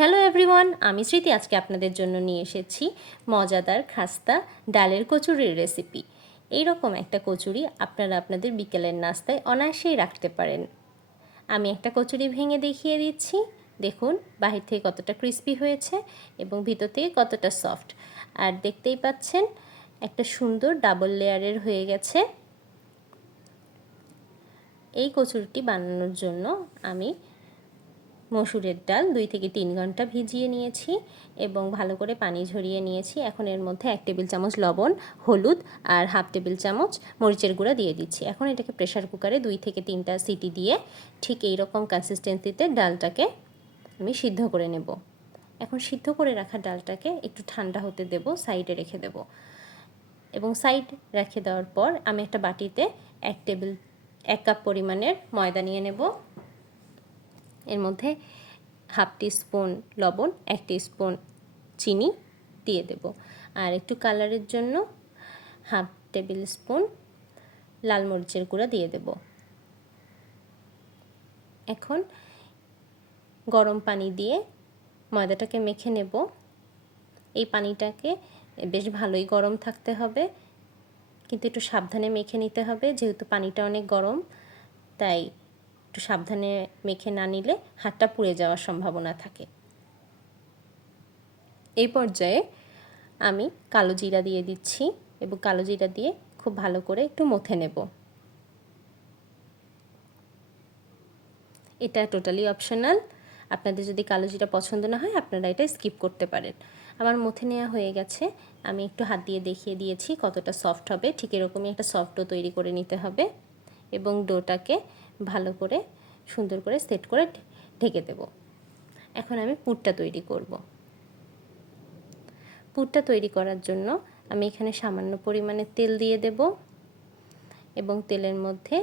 Hello everyone, আমি স্মৃতি আজকে আপনাদের জন্য নিয়ে এসেছি মজাদার খাস্তা ডালের কচুরির রেসিপি। এইরকম একটা কচুরি আপনারা আপনাদের বিকেলের নাস্তায় অনায়াসেই রাখতে পারেন। আমি একটা কচুরি ভেঙে দেখিয়ে দিচ্ছি। দেখুন বাহির থেকে কতটা ক্রিস্পি হয়েছে এবং ভিতর থেকে কতটা সফট। আর দেখতেই পাচ্ছেন একটা সুন্দর ডাবল লেয়ারের হয়ে গেছে। এই কচুরিটি বানানোর জন্য আমি মসুরের ডাল 2 থেকে 3 ঘন্টা ভিজিয়ে নিয়েছি এবং ভালো করে পানি ঝরিয়ে নিয়েছি। এখন এর মধ্যে 1 টেবিল চামচ লবণ, হলুদ আর হাফ টেবিল চামচ মরিচের গুঁড়া দিয়ে দিচ্ছি। এখন এটাকে প্রেসার কুকারে 2 থেকে 3টা সিটি দিয়ে ঠিক এই রকম কনসিস্টেন্সিতে ডালটাকে আমি সিদ্ধ করে নেব। এখন সিদ্ধ করে রাখা ডালটাকে একটু ঠান্ডা হতে দেব, সাইডে রেখে দেব এবং সাইড রেখে দেওয়ার পর আমি একটা বাটিতে 1 কাপ পরিমাণের ময়দা নিয়ে নেব। এর মধ্যে হাফ টিস্পুন লবণ, 1 টিস্পুন চিনি দিয়ে দেব আর একটু কালারের জন্য হাফ টেবিল স্পুন লাল মরিচের গুঁড়া দিয়ে দেব। এখন গরম পানি দিয়ে ময়দাটাকে মেখে নেব। এই পানিটাকে বেশ ভালোই গরম থাকতে হবে, কিন্তু একটু সাবধানে মেখে নিতে হবে যেহেতু পানিটা অনেক গরম, তাই একটু সাবধানে মেখে না নিলে হাতটা পুড়ে যাওয়ার সম্ভাবনা থাকে। এই পর্যায়ে আমি কালো জিরা দিয়ে দিচ্ছি এবং কালো জিরা দিয়ে খুব ভালো করে একটু মথে নেব। এটা টোটালি অপশনাল, আপনাদের যদি কালো জিরা পছন্দ না হয় আপনারা এটা স্কিপ করতে পারেন। আমার মথে নেওয়া হয়ে গেছে, আমি একটু হাত দিয়ে দেখিয়ে দিয়েছি কতটা সফট হবে। ঠিক এরকমই একটা সফট ডো তৈরি করে নিতে হবে এবং ডোটাকে ভালো করে সুন্দর করে সেট করে ঢেকে দেব। এখন আমি পুরটা তৈরি করব। পুরটা তৈরি করার জন্য আমি এখানে সামান্য পরিমাণে তেল দিয়ে দেব এবং তেলের মধ্যে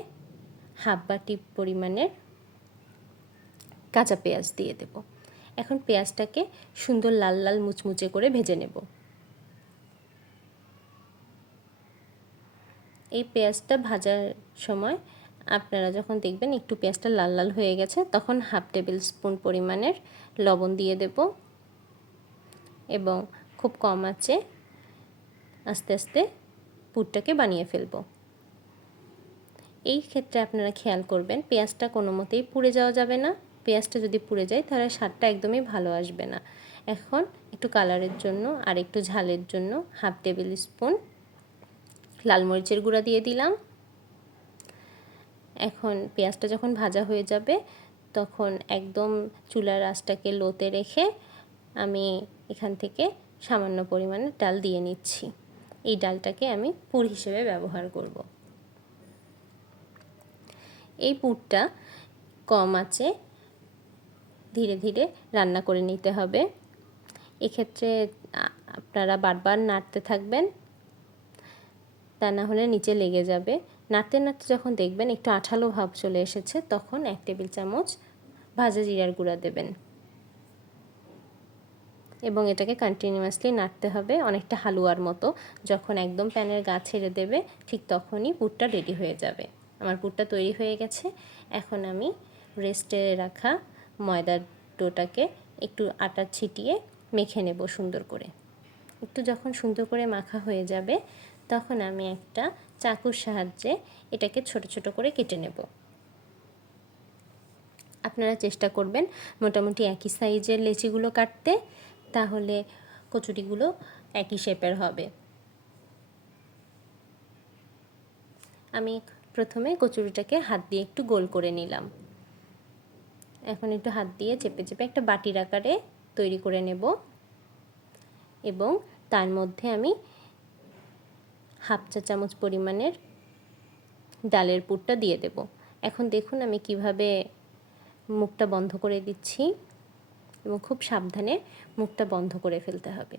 হাফ বাটি পরিমাণের কাঁচা পেঁয়াজ দিয়ে দেব। এখন পেঁয়াজটাকে সুন্দর লাল লাল মুচমুচে করে ভেজে নেব। এই পেঁয়াজটা ভাজার সময় আপনারা যখন দেখবেন একটু পেঁয়াজটা লাল লাল হয়ে গেছে তখন হাফ টেবিল স্পুন পরিমাণের লবণ দিয়ে দেব এবং খুব কম আঁচে আস্তে আস্তে পুরটাকে বানিয়ে ফেলব। এই ক্ষেত্রে আপনারা খেয়াল করবেন পেঁয়াজটা কোনো মতেই পুড়ে যাওয়া যাবে না। পেঁয়াজটা যদি পুড়ে যায় তাহলে স্বাদটা একদমই ভালো আসবে না। এখন একটু কালারের জন্য আর একটু ঝালের জন্য হাফ টেবিল স্পুন লাল মরিচের গুঁড়া দিয়ে দিলাম। এখন পেঁয়াজটা যখন ভাজা হয়ে যাবে তখন একদম চুলার আঁচটাকে লোতে রেখে আমি এখান থেকে সামান্য পরিমাণে ডাল দিয়ে নিচ্ছি। এই ডালটাকে আমি পুর হিসেবে ব্যবহার করব। এই পুরটা কম আঁচে ধীরে ধীরে রান্না করে নিতে হবে। এক্ষেত্রে আপনারা বারবার নাড়তে থাকবেন, তা না হলে নিচে লেগে যাবে। নাড়তে নাড়তে যখন দেখবেন একটু আঠালো ভাব চলে এসেছে তখন 1 টেবিল চামচ ভাজা জিরার গুঁড়া দেবেন এবং এটাকে কন্টিনিউয়াসলি নাড়তে হবে অনেকটা হালুয়ার মতো। যখন একদম প্যানের গা ছেড়ে দেবে ঠিক তখনই পুরটা রেডি হয়ে যাবে। আমার পুরটা তৈরি হয়ে গেছে। এখন আমি রেস্টে রাখা ময়দার ডোটাকে একটু আটা ছিটিয়ে মেখে নেব সুন্দর করে। একটু যখন সুন্দর করে মাখা হয়ে যাবে তখন আমি একটা চাকুর সাহায্যে এটাকে ছোট ছোট করে কেটে নেব। আপনারা চেষ্টা করবেন মোটামুটি একই সাইজের লেচিগুলো কাটতে, তাহলে কচুরিগুলো একই শেপের হবে। আমি প্রথমে কচুরিটাকে হাত দিয়ে একটু গোল করে নিলাম। এখন একটু হাত দিয়ে চেপে চেপে একটা বাটির আকারে তৈরি করে নেব এবং তার মধ্যে আমি হাফ চা চামচ পরিমাণের ডালের পুরটা দিয়ে দেব। এখন দেখুন আমি কিভাবে মুখটা বন্ধ করে দিচ্ছি এবং খুব সাবধানে মুখটা বন্ধ করে ফেলতে হবে।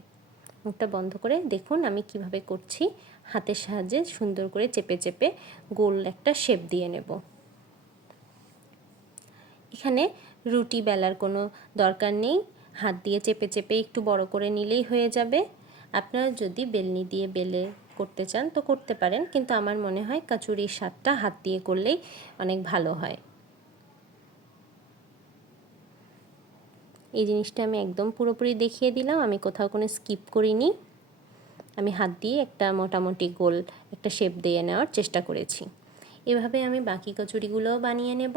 মুখটা বন্ধ করে দেখুন আমি কিভাবে করছি। হাতের সাহায্যে সুন্দর করে চেপে চেপে গোল একটা শেপ দিয়ে নেব। এখানে রুটি বেলার কোনো দরকার নেই, হাত দিয়ে চেপে চেপে একটু বড় করে নিলেই হয়ে যাবে। আপনারা যদি বেলনি দিয়ে বেলে করতে চান তো করতে পারেন, কিন্তু আমার মনে হয় কচুরির স্বাদটা হাত দিয়ে করলেই অনেক ভালো হয়। এই জিনিসটা আমি একদম পুরোপুরি দেখিয়ে দিলাম, আমি কোথাও কোনো স্কিপ করিনি। আমি হাত দিয়ে একটা মোটামুটি গোল একটা শেপ দিয়ে নেওয়ার চেষ্টা করেছি। এভাবে আমি বাকি কচুরিগুলোও বানিয়ে নেব।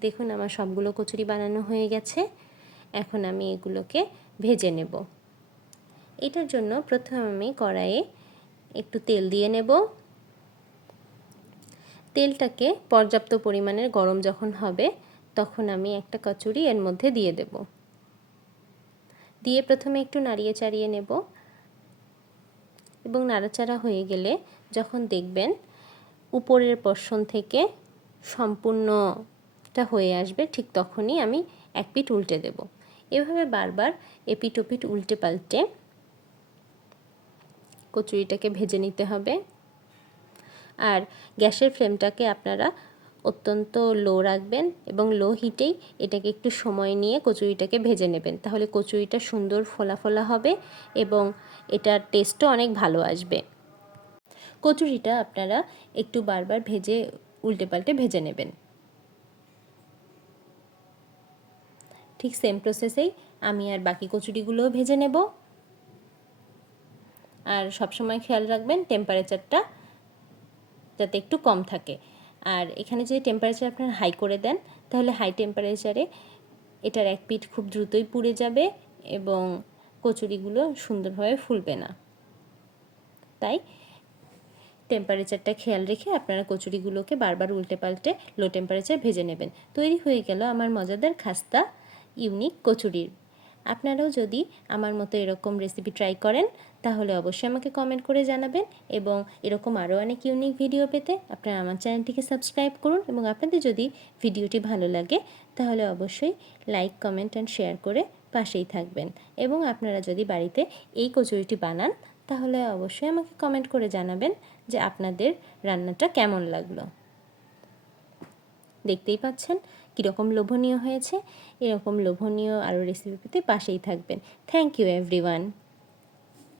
দেখুন আমার সবগুলো কচুরি বানানো হয়ে গেছে। এখন আমি এগুলোকে ভেজে নেব। এটার জন্য প্রথমে আমি কড়াইয়ে একটু তেল দিয়ে নেব। তেলটাকে পর্যাপ্ত পরিমাণের গরম যখন হবে তখন আমি একটা কচুরি এর মধ্যে দিয়ে দেব। দিয়ে প্রথমে একটু নাড়িয়ে চাড়িয়ে নেব এবং নাড়াচাড়া হয়ে গেলে যখন দেখবেন উপরের পোর্শন থেকে সম্পূর্ণটা হয়ে আসবে, ঠিক তখনই আমি এক পিঠ উল্টে দেব। এভাবে বারবার এপিঠ ওপিঠ উল্টে পাল্টে কচুরিটাকে ভেজে নিতে হবে। আর গ্যাসের ফ্লেমটাকে আপনারা অত্যন্ত লো রাখবেন এবং লো হিটেই এটাকে একটু সময় নিয়ে কচুরিটাকে ভেজে নেবেন, তাহলে কচুরিটা সুন্দর ফোলা ফোলা হবে এবং এটার টেস্টও অনেক ভালো আসবে। কচুরিটা আপনারা একটু বারবার ভেজে উল্টে পাল্টে ভেজে নেবেন। ঠিক সেম প্রসেসেই আমি আর বাকি কচুরিগুলোও ভেজে নেব। আর সবসময় খেয়াল রাখবেন টেম্পারেচারটা যাতে একটু কম থাকে। আর এখানে যদি টেম্পারেচার আপনারা হাই করে দেন তাহলে হাই টেম্পারেচারে এটার এক পিঠ খুব দ্রুতই পুড়ে যাবে এবং কচুরিগুলো সুন্দরভাবে ফুলবে না। তাই টেম্পারেচারটা খেয়াল রেখে আপনারা কচুরিগুলোকে বারবার উল্টে পাল্টে লো টেম্পারেচার ভেজে নেবেন। তৈরি হয়ে গেল আমার মজাদার খাস্তা ইউনিক কচুরির। আপনারাও যদি আমার মতো এরকম রেসিপি ট্রাই করেন তাহলে অবশ্যই আমাকে কমেন্ট করে জানাবেন এবং এরকম আরও অনেক ইউনিক ভিডিও পেতে আপনারা আমার চ্যানেলটিকে সাবস্ক্রাইব করুন এবং আপনাদের যদি ভিডিওটি ভালো লাগে তাহলে অবশ্যই লাইক কমেন্ট অ্যান্ড শেয়ার করে পাশেই থাকবেন। এবং আপনারা যদি বাড়িতে এই কচুরিটি বানান তাহলে অবশ্যই আমাকে কমেন্ট করে জানাবেন যে আপনাদের রান্নাটা কেমন লাগলো। দেখতেই পাচ্ছেন কীরকম লোভনীয় হয়েছে। এরকম লোভনীয় আরও রেসিপি পেতে পাশেই থাকবেন। Thank you everyone.